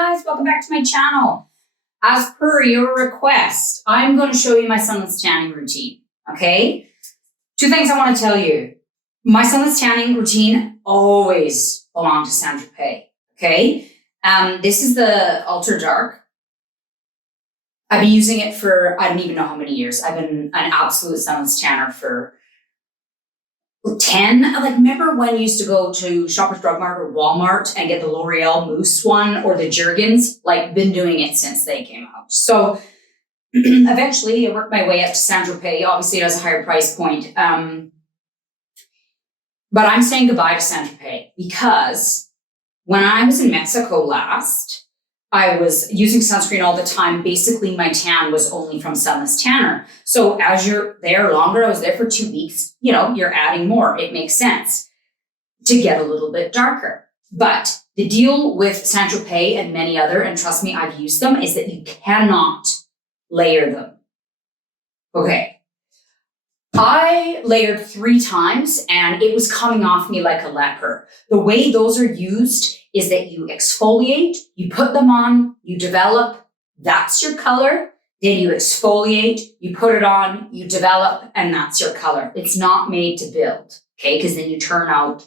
guys, welcome back to my channel. As per your request, I'm going to show you my sunless tanning routine, okay? Two things I want to tell you. My sunless tanning routine always belonged to Saint-Tropez, okay? This is the Ultra Dark. I've been using it for, I don't even know how many years. I've been an absolute sunless tanner for 10. Like, remember when you used to go to Shoppers Drug Mart or Walmart and get the L'Oreal Mousse one or the Jergens? Like, been doing it since they came out. So eventually I worked my way up to Saint-Tropez. Obviously it has a higher price point. But I'm saying goodbye to Saint-Tropez because when I was in Mexico last, I was using sunscreen all the time. Basically, my tan was only from Sunless Tanner. So as you're there longer, I was there for 2 weeks, you know, you're adding more. It makes sense to get a little bit darker. But the deal with Saint-Tropez and many other, and trust me, I've used them, is that you cannot layer them. Okay. I layered 3 times and it was coming off me like a leper. The way those are used is that you exfoliate, you put them on, you develop, that's your color. Then you exfoliate, you put it on, you develop, and that's your color. It's not made to build, okay? Because then you turn out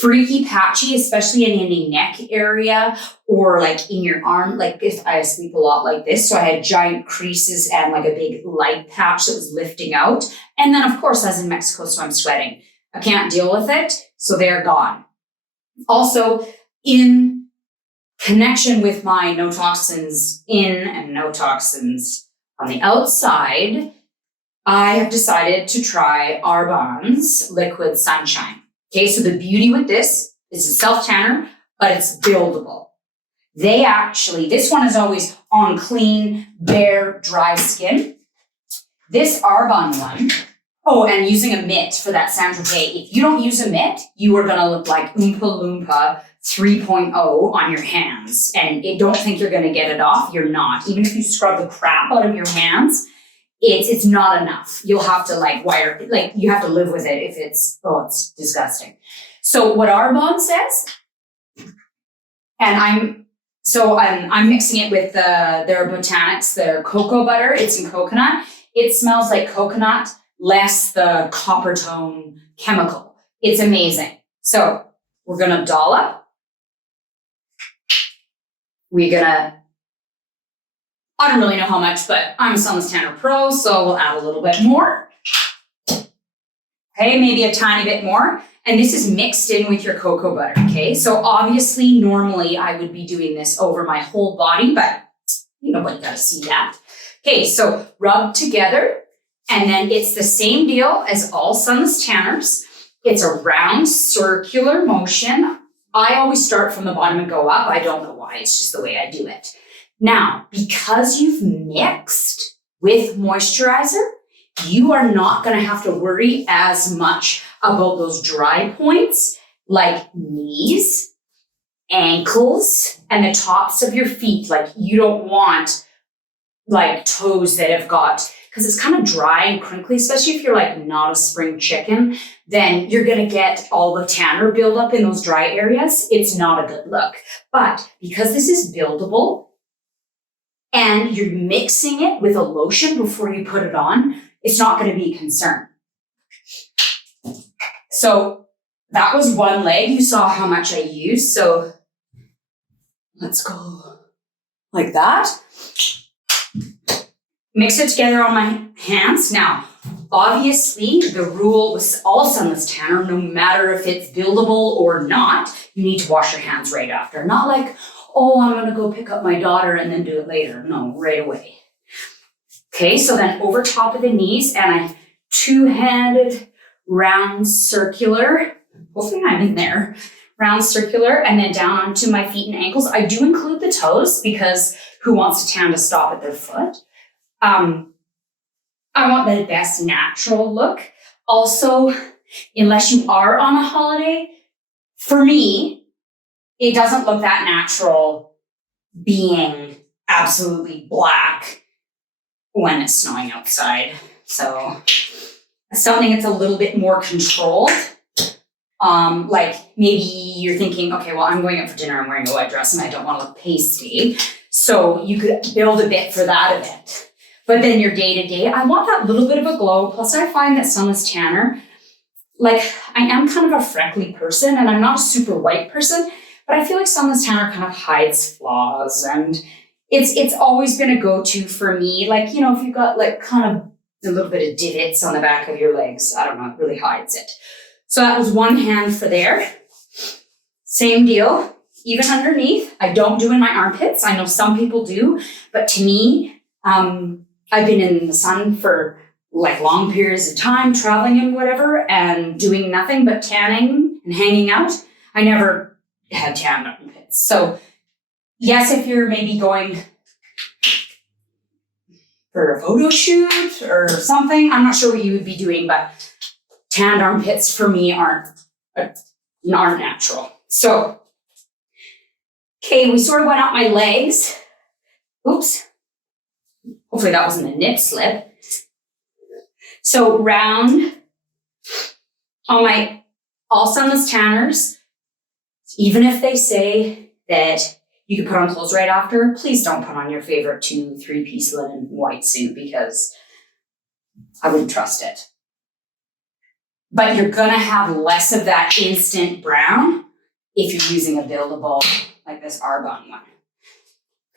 freaky patchy, especially in any neck area or like in your arm. Like if I sleep a lot like this, so I had giant creases and like a big light patch that was lifting out. And then of course I was in Mexico, so I'm sweating. I can't deal with it, so they're gone. Also, in connection with my no toxins in and no toxins on the outside, I have decided to try Arbonne's Liquid Sunshine. Okay, so the beauty with this is a self-tanner, but it's buildable. They actually, this one is always on clean, bare, dry skin. This Arbonne one, oh, and using a mitt for that Saint-Tropez. If you don't use a mitt, you are going to look like Oompa Loompa 3.0 on your hands. And don't think you're going to get it off. You're not. Even if you scrub the crap out of your hands, it's not enough. You'll have to you have to live with it if it's disgusting. So what Arbonne says, and I'm mixing it with their Botanics, their cocoa butter. It's in coconut. It smells like coconut, less the copper tone chemical. It's amazing. So we're going to dollop. I don't really know how much, but I'm a Sunless Tanner Pro, so we'll add a little bit more. Okay, maybe a tiny bit more. And this is mixed in with your cocoa butter, okay? So obviously, normally I would be doing this over my whole body, but you know what, you gotta see that. Okay, so rub together, and then it's the same deal as all Sunless Tanners. It's a round circular motion. I always start from the bottom and go up. I don't know why, it's just the way I do it. Now, because you've mixed with moisturizer, you are not going to have to worry as much about those dry points like knees, ankles, and the tops of your feet. Like, you don't want like toes that have got, because it's kind of dry and crinkly, especially if you're like not a spring chicken, then you're going to get all the tanner buildup in those dry areas. It's not a good look. But because this is buildable, and you're mixing it with a lotion before you put it on, it's not going to be a concern. So that was one leg. You saw how much I used. So let's go like that. Mix it together on my hands. Now, obviously, the rule with all Sunless Tanner, no matter if it's buildable or not, you need to wash your hands right after. Not like, oh, I'm going to go pick up my daughter and then do it later. No, right away. Okay, so then over top of the knees, and I two-handed round circular. Hopefully I'm in there. Round circular, and then down onto my feet and ankles. I do include the toes because who wants to tan to stop at their foot? I want the best natural look. Also, unless you are on a holiday, for me, it doesn't look that natural being absolutely black when it's snowing outside. So something that's a little bit more controlled. Like maybe you're thinking, okay, well, I'm going out for dinner, I'm wearing a white dress and I don't want to look pasty. So you could build a bit for that event. But then your day-to-day, I want that little bit of a glow. Plus I find that Sunless Tanner, like I am kind of a freckly person and I'm not a super white person, but I feel like Sunless Tanner kind of hides flaws, and it's always been a go-to for me. Like, if you've got like kind of a little bit of divots on the back of your legs, I don't know, it really hides it. So that was one hand for there. Same deal, even underneath. I don't do in my armpits. I know some people do, but to me, I've been in the sun for like long periods of time, traveling and whatever, and doing nothing but tanning and hanging out. I never had tan armpits. So yes, if you're maybe going for a photo shoot or something, I'm not sure what you would be doing, but tanned armpits for me aren't natural. So, okay, we sort of went up my legs. Oops. Hopefully that wasn't a nip slip. So round on my all Sunless Tanners, even if they say that you can put on clothes right after, please don't put on your favorite 2-3-piece linen white suit, because I wouldn't trust it. But you're gonna have less of that instant brown if you're using a buildable like this Arbonne one.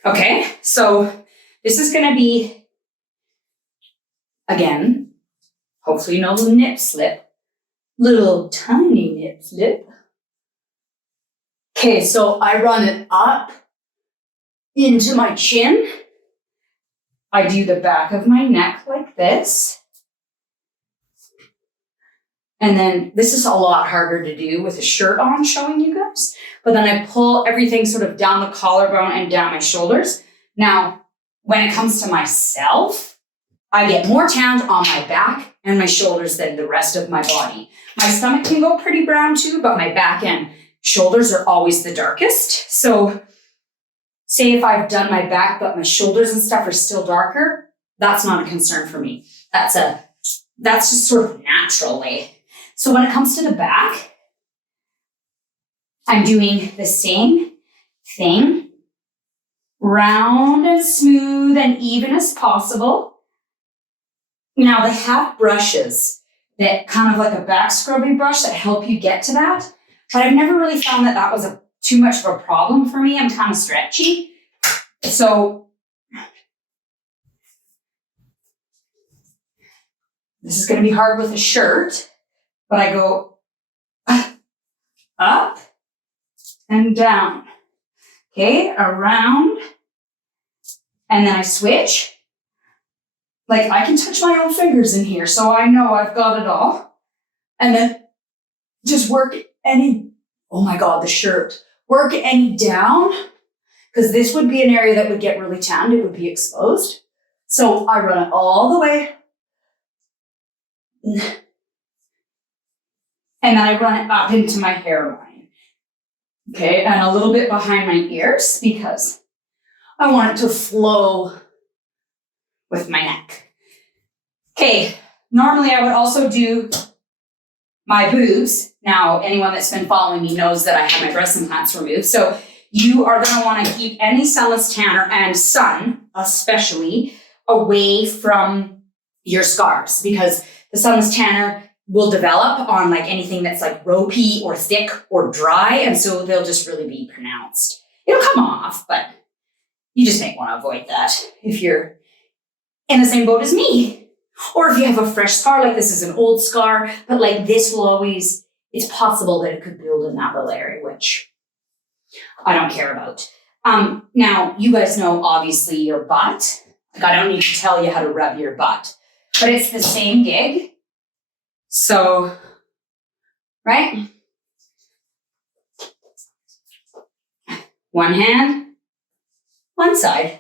Okay, so this is gonna be, again, hopefully no nip slip, little tiny nip slip. Okay, so I run it up into my chin. I do the back of my neck like this. And then this is a lot harder to do with a shirt on showing you guys. But then I pull everything sort of down the collarbone and down my shoulders. Now, when it comes to myself, I get more tanned on my back and my shoulders than the rest of my body. My stomach can go pretty brown too, but my back and shoulders are always the darkest. So say if I've done my back, but my shoulders and stuff are still darker, that's not a concern for me. That's just sort of naturally. So when it comes to the back, I'm doing the same thing, round and smooth and even as possible. Now they have brushes that kind of like a back scrubbing brush that help you get to that, but I've never really found that was too much of a problem for me. I'm kind of stretchy. So this is going to be hard with a shirt, but I go up and down. Okay, around, and then I switch. Like I can touch my own fingers in here, so I know I've got it all. And then just work the shirt. Work any down, because this would be an area that would get really tanned. It would be exposed. So I run it all the way. And then I run it up into my hairline. Okay, and a little bit behind my ears because I want it to flow with my neck. Okay, normally I would also do my boobs. Now, anyone that's been following me knows that I had my breast implants removed. So you are going to want to keep any Sunless Tanner and sun, especially, away from your scars, because the Sunless Tanner will develop on like anything that's like ropey or thick or dry, and so they'll just really be pronounced. It'll come off, but you just may want to avoid that if you're in the same boat as me. Or if you have a fresh scar, like this is an old scar, but like this will always, it's possible that it could build in that little area, which I don't care about. Now, you guys know, obviously, your butt. Like, I don't need to tell you how to rub your butt, but it's the same gig. So, right? One hand, one side.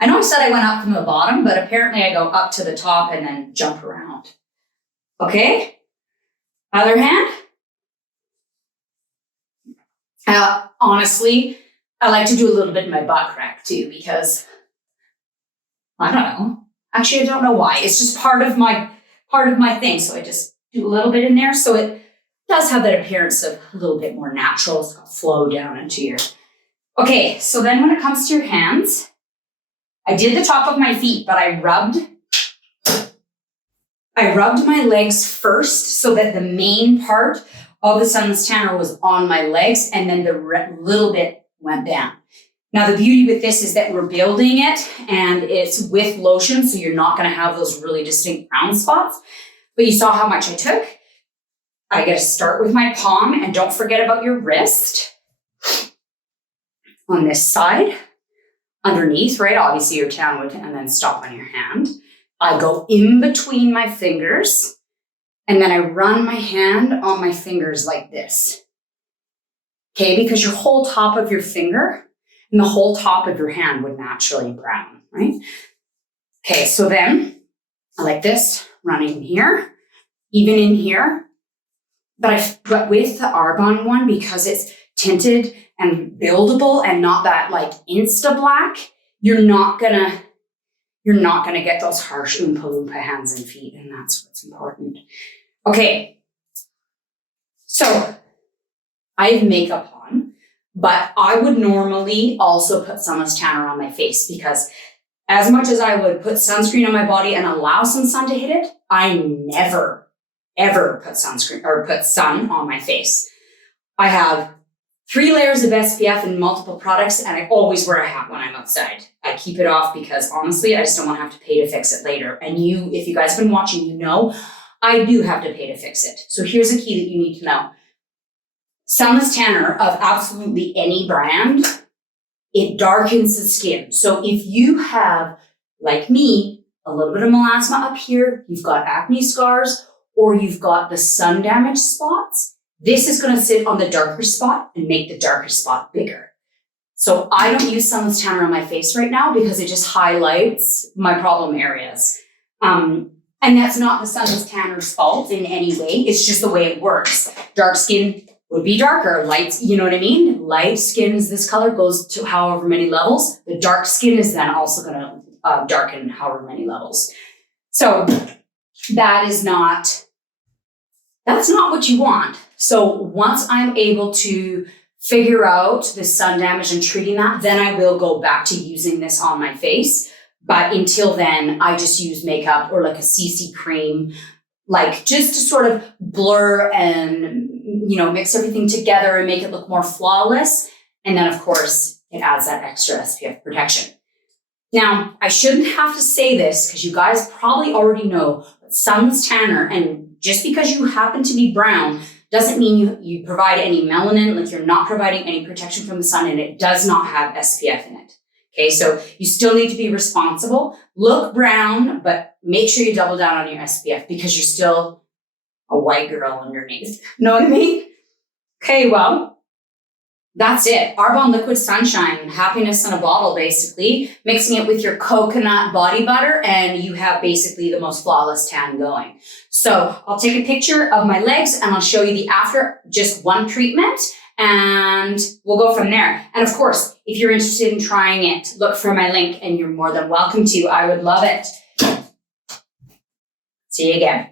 I know I said I went up from the bottom, but apparently I go up to the top and then jump around. Okay? Other hand. Honestly, I like to do a little bit in my butt crack too, because I don't know. Actually, I don't know why. It's just part of my thing. So I just do a little bit in there. So it does have that appearance of a little bit more natural. It's got flow down into your... Okay, so then when it comes to your hands, I did the top of my feet, but I rubbed my legs first so that the main part of the Sunless Tanner was on my legs, and then the little bit went down. Now, the beauty with this is that we're building it and it's with lotion, so you're not going to have those really distinct brown spots. But you saw how much I took. I got to start with my palm, and don't forget about your wrist on this side, underneath, right? Obviously your tan would, and then stop on your hand. I go in between my fingers, and then I run my hand on my fingers like this. Okay, because your whole top of your finger and the whole top of your hand would naturally brown, right? Okay, so then I like this, running here, even in here. But with the Arbonne one, because it's tinted and buildable and not that like insta black, you're not gonna get those harsh Oompa Loompa hands and feet, and that's what's important. Okay, so I have makeup on, but I would normally also put Sunless Tanner on my face, because as much as I would put sunscreen on my body and allow some sun to hit it, I never, ever put sunscreen or put sun on my face. I have 3 layers of SPF and multiple products, and I always wear a hat when I'm outside. I keep it off because honestly, I just don't want to have to pay to fix it later. And if you guys have been watching, you know, I do have to pay to fix it. So here's a key that you need to know. Sunless Tanner of absolutely any brand, it darkens the skin. So if you have, like me, a little bit of melasma up here, you've got acne scars, or you've got the sun damaged spots, this is going to sit on the darker spot and make the darker spot bigger. So I don't use Sunless Tanner on my face right now because it just highlights my problem areas. And that's not the Sunless Tanner's fault in any way. It's just the way it works. Dark skin would be darker. Light, you know what I mean? Light skin is this color, goes to however many levels. The dark skin is then also going to darken however many levels. So that's not what you want. So once I'm able to figure out the sun damage and treating that, then I will go back to using this on my face. But until then, I just use makeup or like a CC cream, like just to sort of blur and, mix everything together and make it look more flawless. And then of course, it adds that extra SPF protection. Now, I shouldn't have to say this because you guys probably already know, but Sunless Tanner, and just because you happen to be brown doesn't mean you provide any melanin, like you're not providing any protection from the sun, and it does not have SPF in it. Okay, so you still need to be responsible. Look brown, but make sure you double down on your SPF because you're still a white girl underneath. Know what I mean? Okay, well, that's it. Arbonne Liquid Sunshine, happiness in a bottle, basically. Mixing it with your coconut body butter, and you have basically the most flawless tan going. So I'll take a picture of my legs and I'll show you the after, just one treatment, and we'll go from there. And of course, if you're interested in trying it, look for my link and you're more than welcome to. I would love it. See you again.